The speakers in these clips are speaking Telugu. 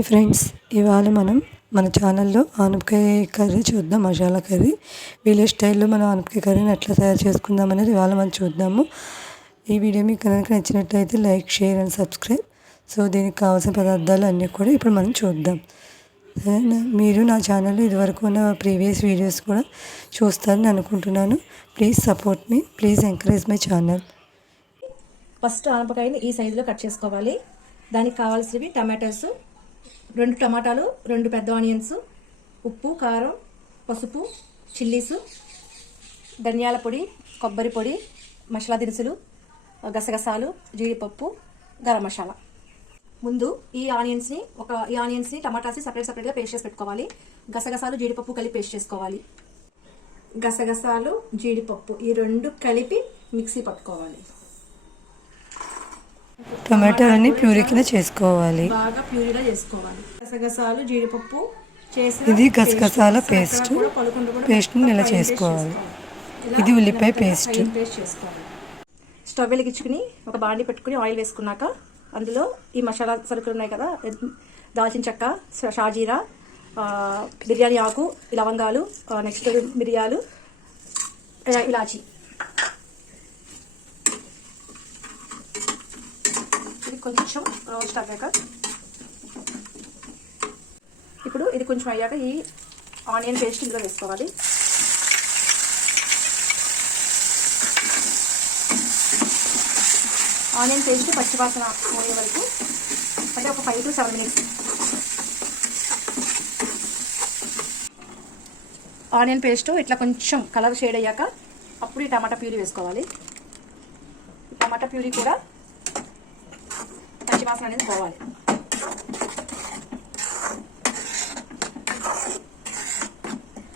హాయ్ ఫ్రెండ్స్, ఇవాళ మనం మన ఛానల్లో ఆనపకాయ కర్రీ చూద్దాం. మసాలా కర్రీ విలేజ్ స్టైల్లో మనం ఆనపకాయ కర్రీని ఎట్లా తయారు చేసుకుందాం అనేది ఇవాళ మనం చూద్దాము. ఈ వీడియో మీకు కనుక నచ్చినట్లయితే like, share and subscribe. So దీనికి కావాల్సిన పదార్థాలు అన్నీ కూడా ఇప్పుడు మనం చూద్దాం. మీరు నా ఛానల్లో ఇదివరకు ఉన్న ప్రీవియస్ వీడియోస్ కూడా చూస్తారని అనుకుంటున్నాను. Please support me, please encourage my channel. First ఆనపకాయని ఈ సైజులో కట్ చేసుకోవాలి. దానికి కావాల్సినవి టమాటోస్, 2 టమాటాలు, 2 పెద్ద ఆనియన్స్, ఉప్పు, కారం, పసుపు, చిల్లీసు, ధనియాల పొడి, కొబ్బరి పొడి, మసాలా దినుసులు, గసగసాలు, జీడిపప్పు, గరం మసాలా. ముందు ఈ ఆనియన్స్ని టమాటాస్ని సపరేట్గా పేస్ట్ చేసి పెట్టుకోవాలి. గసగసాలు, జీడిపప్పు కలిపి పేస్ట్ చేసుకోవాలి. గసగసాలు, జీడిపప్పు ఈ 2 కలిపి మిక్సీ పట్టుకోవాలి. టమాటాలని ప్యూరీ కింద చేసుకోవాలి. బాగా ప్యూరీగా చేసుకోవాలి. గసగసాలు, జీడిపప్పు ఇది గసగసాల పేస్ట్ని ఇలా చేసుకోవాలి. ఇది ఉల్లిపాయ పేస్ట్ చేసుకోవాలి. స్టవ్ వెలిగించుకుని ఒక బాండి పెట్టుకుని ఆయిల్ వేసుకున్నాక అందులో ఈ మసాలా సరుకులు ఉన్నాయి కదా, దాల్చిన చెక్క, షాజీరా, బిర్యానీ ఆకు, లవంగాలు, నెక్స్ట్ మిరియాలు, ఇలాచి. కొంచెం రోస్ట్ అయ్యాక ఇప్పుడు ఇది కొంచెం అయ్యాక ఈ ఆనియన్ పేస్ట్ ఇందులో వేసుకోవాలి. ఆనియన్ పేస్ట్ పచ్చివాసన పోయే వరకు, అంటే ఒక 5 to 7 minutes. ఆనియన్ పేస్ట్ ఇట్లా కొంచెం కలర్ షేడ్ అయ్యాక అప్పుడు ఈ టమాటా ప్యూరీ వేసుకోవాలి. టమాటా ప్యూరీ కూడా వాసన అనేది పోవాలి.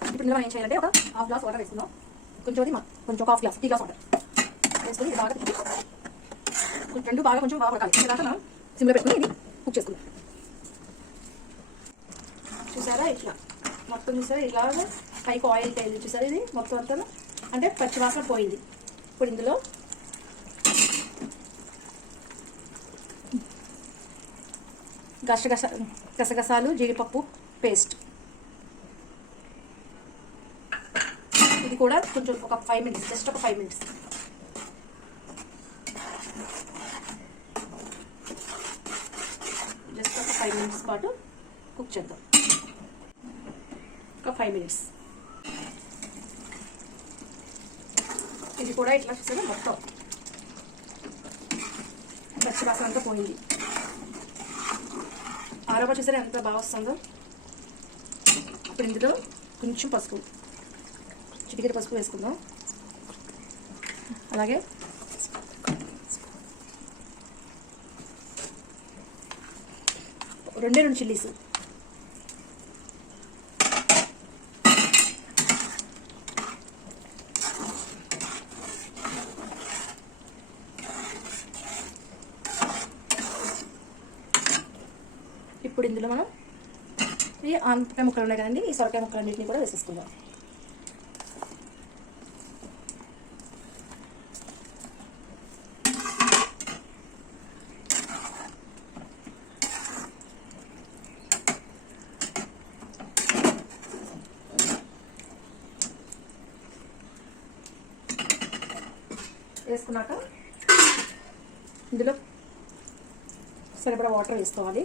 ఇప్పుడు ఇందులో మనం ఏం చేయాలంటే ఒక హాఫ్ గ్లాస్ వాటర్ వేసుకుందాం. కొంచెం ఒక half glass, tea glass water వేసుకుని ఇది బాగా రెండు బాగా కొంచెం బాగా ఉడకాలి. తర్వాత మనం సిమ్లో పెట్టుకుని ఇది కుక్ చేసుకుందాం. చూసారా, ఇట్లా మొత్తం చూసారా, ఇలాగా పైకి ఆయిల్ తేలి చూసారా, ఇది మొత్తం అంతా అంటే పచ్చివాసన పోయింది. ఇప్పుడు ఇందులో గసగసాలు, జీడిపప్పు పేస్ట్, ఇది కూడా కొంచెం ఒక 5 minutes, జస్ట్ ఒక 5 minutes. జస్ట్ ఒక 5 minutes పాటు కుక్ చేద్దాం. ఒక 5 minutes. ఇది కూడా ఇట్లా చూసారా, మొత్తం పచ్చివాసన అంతా పోయింది. ఆరోప చూసారా ఎంత బాగా వస్తుందో. ఇప్పుడు ఇందులో కొంచెం పసుపు, చిటికెడు పసుపు వేసుకుందాం. అలాగే రెండు చిల్లీస్, ఇప్పుడు ఇందులో మనం ఈ ఆనపకాయ ముక్కలు ఉన్నాయి కదండి, ఈ సొరకాయ ముక్కలన్నింటినీ కూడా వేసేసుకుందాం. వేసుకున్నాక ఇందులో సరిపడా వాటర్ వేసుకోవాలి.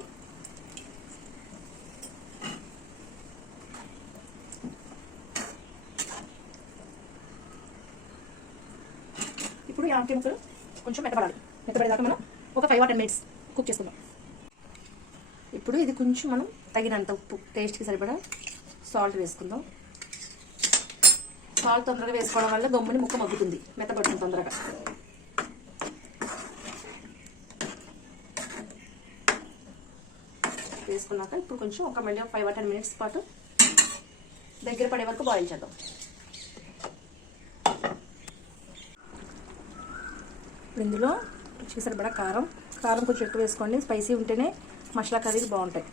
ఇప్పుడు ఈ ఆనపకాయ ముక్కలు కొంచెం మెత్తబడేదాకా మనం ఒక 5 or 10 minutes కుక్ చేసుకుందాం. ఇప్పుడు ఇది కొంచెం మనం తగినంత ఉప్పు, టేస్ట్కి సరిపడా సాల్ట్ వేసుకుందాం. సాల్ట్ తొందరగా వేసుకోవడం వల్ల గమ్ముని ముక్క మగ్గుతుంది, మెత్తబడుతుంది తొందరగా. వేసుకున్నాక ఇప్పుడు కొంచెం ఒక మళ్ళీ 5 or 10 minutes పాటు దగ్గర పడే వరకు బాయిల్ చేద్దాం. ఇందులో రుచికి సరిపడా కారం కొంచెం ఎక్కువ వేసుకోండి. స్పైసీ ఉంటేనే మసాలా కర్రీలు బాగుంటాయి.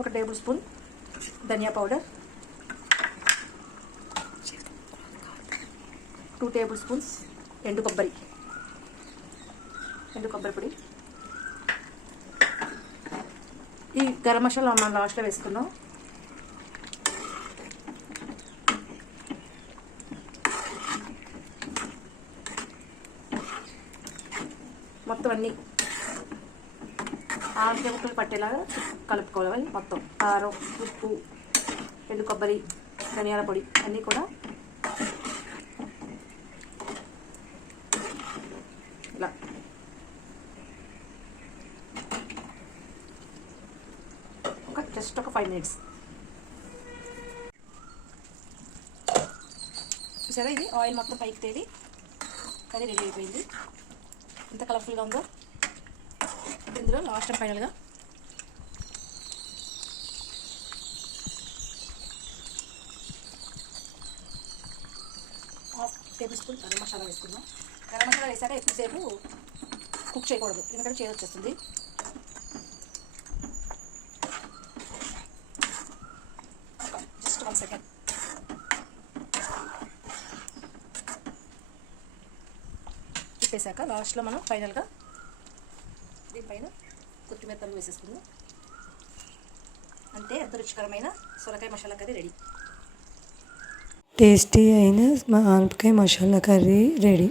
ఒక టేబుల్ స్పూన్ ధనియా పౌడర్, 2 టేబుల్ స్పూన్స్ ఎండు కొబ్బరి పొడి. ఈ గరం మసాలా మనం లాస్ట్లో వేసుకున్నాం. మొత్తం అన్నీ ఆనపకాయ ముక్కలు పట్టేలాగా కలుపుకోవాలి. మొత్తం కారం, ఉప్పు, ఎండు కొబ్బరి, ధనియాల పొడి అన్నీ కూడా ఇలా జస్ట్ ఒక 5 minutes. చూసారా, ఇది ఆయిల్ మొత్తం పైకి తేలి కర్రీ రెడీ అయిపోయింది. ఎంత కలర్ఫుల్గా ఉందో. ఇందులో లాస్ట్ అండ్ ఫైనల్గా ½ టేబుల్ స్పూన్ గరం మసాలా వేసుకుందాం. గరం మసాలా వేసాక ఎక్కువసేపు కుక్ చేయకూడదు, ఎందుకంటే చేదు వచ్చేస్తుంది. Just 1 second. తిప్పేశాక లాస్ట్లో మనం ఫైనల్గా దీనిపైన కొత్తిమీర తరుగు వేసేసుకుందాం. అంతే, ఎంత రుచికరమైన సొరకాయ మసాలా కర్రీ రెడీ. టేస్టీ అయిన ఆనపకాయ మసాలా కర్రీ రెడీ.